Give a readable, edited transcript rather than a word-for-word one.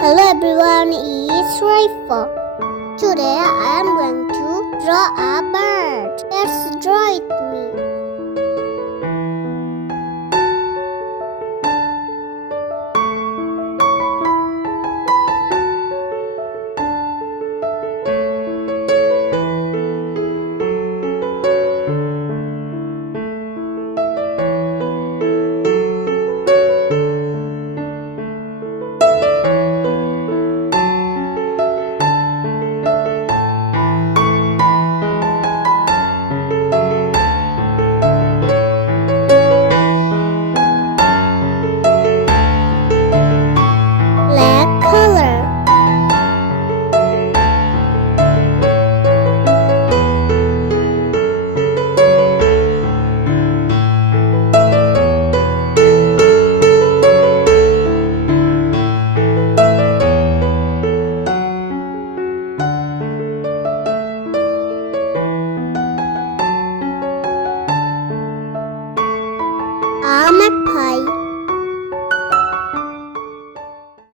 Hello everyone, it's Raifa. Today I am going to draw a bird. Let's draw it me. Black color. A magpie.